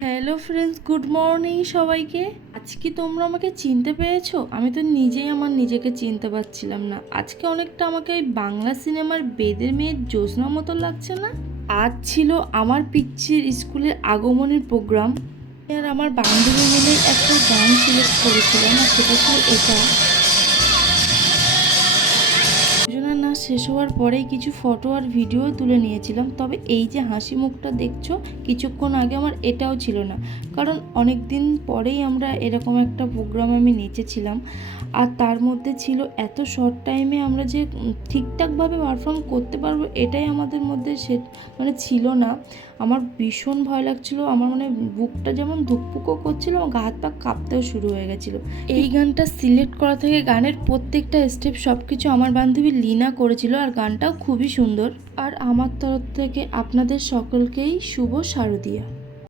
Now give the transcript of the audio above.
Hello friends, good morning সবাইকে। আজকে তোমরা আমাকে চিনতে পেরেছো? আমি তো নিজেই নিজেকে চিনতে পারছিলাম না। আজকে অনেকটা আমাকে এই বাংলা সিনেমার বেদের মেয়ের জ্যোৎস্না মতো লাগছে না? আজ ছিল আমার পিচ্চির স্কুলের আগমনের প্রোগ্রাম, আর আমার বান্ধবী মিলে একটা গান সিলেক্ট করেছিলাম, আর সেটা ছিল এটা। দুজনের নাচ শেষ হওয়ার পরেই কিছু ফটো আর ভিডিও তুলে নিয়েছিলাম। তবে এই যে হাসি মুখটা দেখছো কিছুক্ষণ আগে, আমার এটাও ছিল না। কারণ অনেক দিন পরেই আমরা এরকম একটা প্রোগ্রামে আমি নেচেছিলাম, আর তার মধ্যে ছিল এত শর্ট টাইমে আমরা যে ঠিকঠাকভাবে পারফর্ম করতে পারবো এটাই আমাদের মধ্যে ছিল না। আমার ভীষণ ভয় লাগছিল, আমার বুকটা যেমন ধুকপুকও করছিল, আমার গা হাত পা কাঁপতেও শুরু হয়ে গেছিলো। এই গানটা সিলেক্ট করা থেকে গানের প্রত্যেকটা স্টেপ সব কিছু আমার বান্ধবী লীনা করেছিল, আর গানটাও খুবই সুন্দর। আর আমার তরফ থেকে আপনাদের সকলকেই শুভ শারদিয়া।